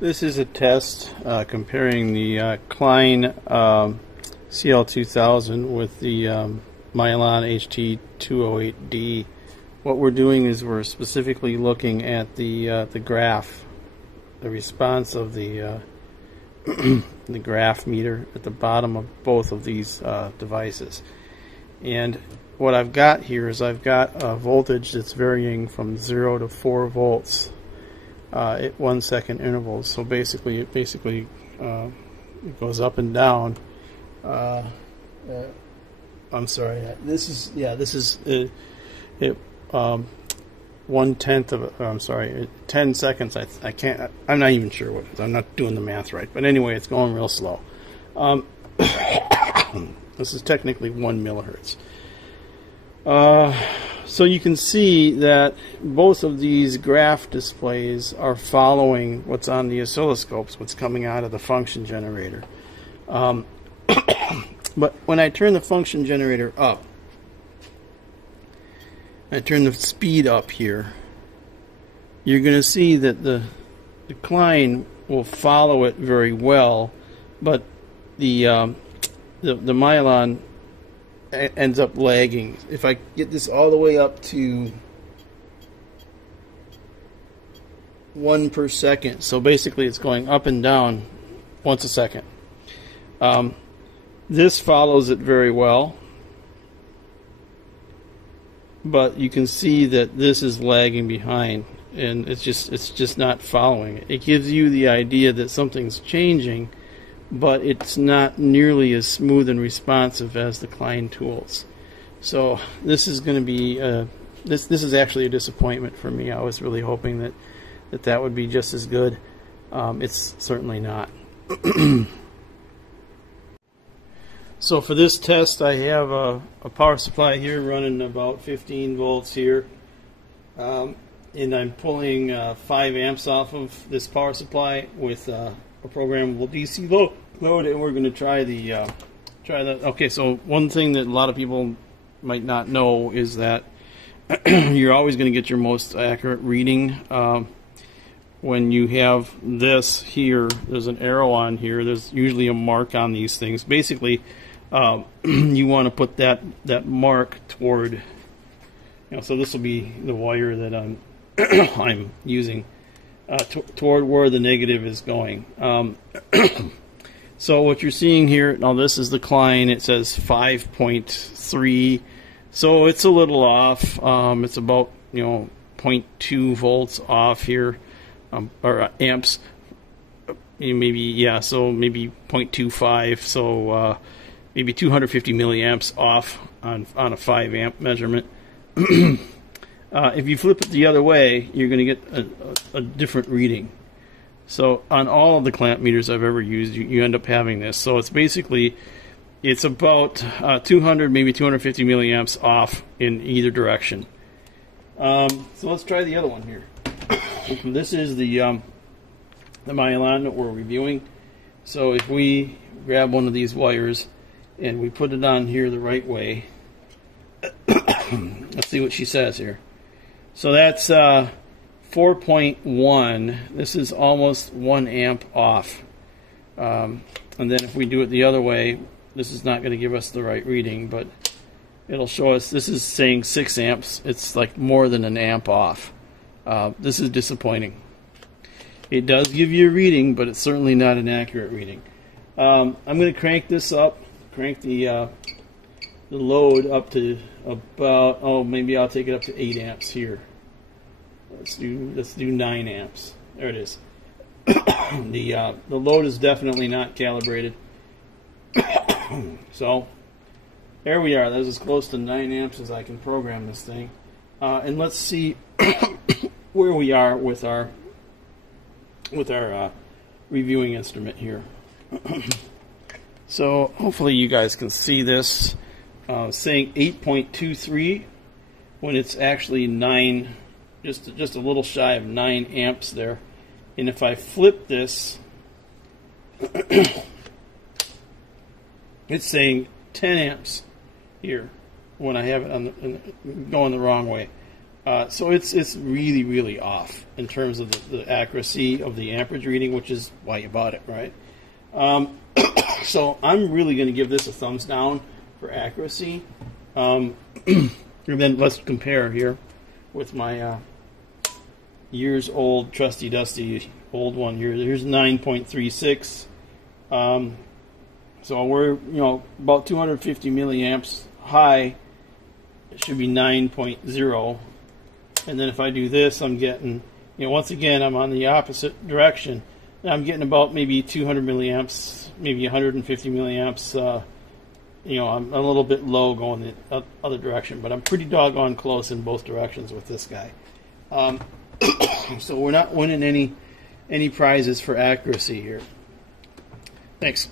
This is a test comparing the Klein CL2000 with the MAYILON HT208D. What we're doing is we're specifically looking at the graph, the response of the the graph meter at the bottom of both of these devices. And what I've got here is I've got a voltage that's varying from 0 to 4 volts at 1 second intervals. So basically, it goes up and down. I'm sorry. This is 1/10 of. I'm sorry, 10 seconds. I can't. I'm not even sure what it is. I'm not doing the math right. But anyway, it's going real slow. This is technically 1 millihertz. So you can see that both of these graph displays are following what's on the oscilloscopes, what's coming out of the function generator. But when I turn the function generator up, I turn the speed up here, you're going to see that the Klein will follow it very well, but the MAYILON ends up lagging. If I get this all the way up to 1 per second, so basically it's going up and down once a second. This follows it very well, but you can see that this is lagging behind, and it's just not following it. It gives you the idea that something's changing, but it's not nearly as smooth and responsive as the Klein tools. So this is going to be this is actually a disappointment for me. I was really hoping that would be just as good. It's certainly not. So for this test, I have a power supply here running about 15 volts here, and I'm pulling 5 amps off of this power supply with a programmable DC load, and we're going to try the okay. So one thing that a lot of people might not know is that you're always going to get your most accurate reading when you have this here. There's an arrow on here. There's usually a mark on these things. Basically, you want to put that mark toward, so this will be the wire that I'm using toward where the negative is going. So what you're seeing here, now this is the Klein. It says 5.3, so it's a little off. It's about 0.2 volts off here, or amps. Maybe so maybe 0.25. So maybe 250 milliamps off on a 5 amp measurement. If you flip it the other way, you're going to get a different reading. So on all of the clamp meters I've ever used, you end up having this. So it's basically, it's about 200, maybe 250 milliamps off in either direction. So let's try the other one here. This is the MAYILON that we're reviewing. So if we grab one of these wires and we put it on here the right way, let's see what she says here. So that's 4.1. This is almost 1 amp off. And then if we do it the other way, this is not going to give us the right reading, but it'll show us, this is saying 6 amps. It's like more than 1 amp off. This is disappointing. It does give you a reading, but it's certainly not an accurate reading. I'm going to crank this up, crank the load up to about, maybe I'll take it up to 8 amps here. Let's do 9 amps. There it is. The load is definitely not calibrated. So there we are. That's as close to 9 amps as I can program this thing. And let's see where we are with our reviewing instrument here. So hopefully you guys can see this saying 8.23 when it's actually 9, just a little shy of 9 amps there. And if I flip this, it's saying 10 amps here when I have it on going the wrong way. So it's really, really off in terms of the accuracy of the amperage reading, which is why you bought it, right? So I'm really going to give this a thumbs down for accuracy. And then let's compare here with my years old, trusty, dusty, old one here. Here's 9.36. So we're, about 250 milliamps high. It should be 9.0. And then if I do this, I'm getting, once again, I'm on the opposite direction. And I'm getting about maybe 200 milliamps, maybe 150 milliamps. I'm a little bit low going the other direction, but I'm pretty doggone close in both directions with this guy. So we're not winning any prizes for accuracy here. Thanks.